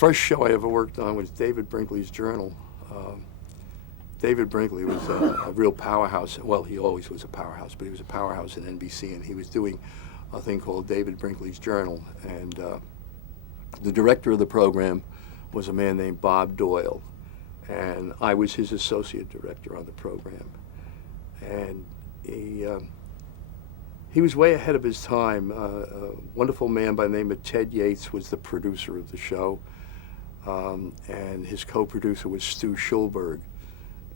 first show I ever worked on was David Brinkley's Journal. David Brinkley was a real powerhouse. Well, he always was a powerhouse, but he was a powerhouse at NBC, and he was doing a thing called David Brinkley's Journal. And the director of the program was a man named Bob Doyle, and I was his associate director on the program. And he was way ahead of his time. A wonderful man by the name of Ted Yates was the producer of the show, and his co-producer was Stu Schulberg.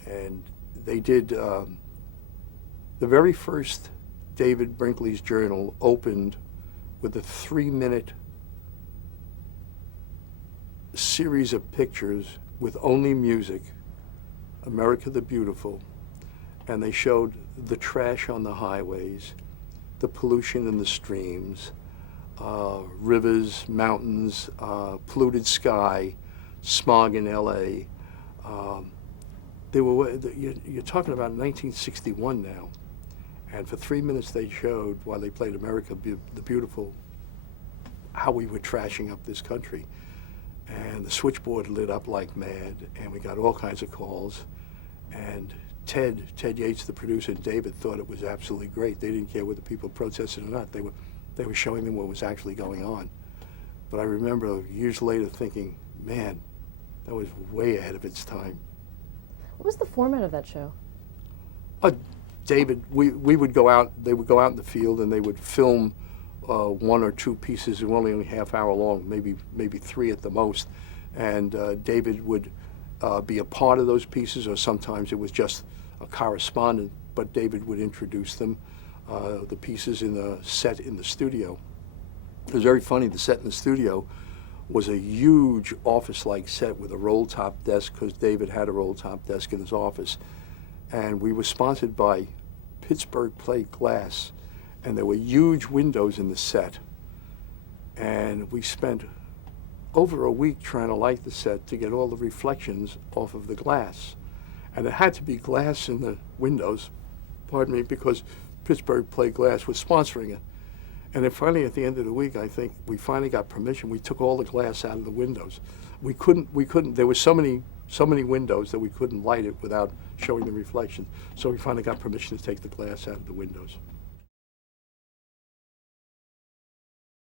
And they did, the very first David Brinkley's Journal opened with a 3-minute series of pictures with only music, America the Beautiful, and they showed the trash on the highways, the pollution in the streams, rivers, mountains, polluted sky, smog in LA. You're talking about 1961 now, and for 3 minutes they showed, while they played America the Beautiful, how we were trashing up this country. And the switchboard lit up like mad, and we got all kinds of calls. And Ted Yates, the producer, and David thought it was absolutely great. They didn't care whether people protested or not. They were showing them what was actually going on. But I remember years later thinking, man, that was way ahead of its time. What was the format of that show? David, we would go out, they would go out in the field and they would film 1 or 2 pieces that were only a half hour long, maybe 3 at the most. And David would be a part of those pieces, or sometimes it was just a correspondent, but David would introduce them, the pieces in the set in the studio. It was very funny, the set in the studio was a huge office-like set with a roll-top desk, because David had a roll-top desk in his office. And we were sponsored by Pittsburgh Plate Glass, and there were huge windows in the set. And we spent over a week trying to light the set to get all the reflections off of the glass. And it had to be glass in the windows, pardon me, because Pittsburgh Plate Glass was sponsoring it. And then finally, at the end of the week, I think we finally got permission. We took all the glass out of the windows. We couldn't, there were so many windows that we couldn't light it without showing the reflections. So we finally got permission to take the glass out of the windows.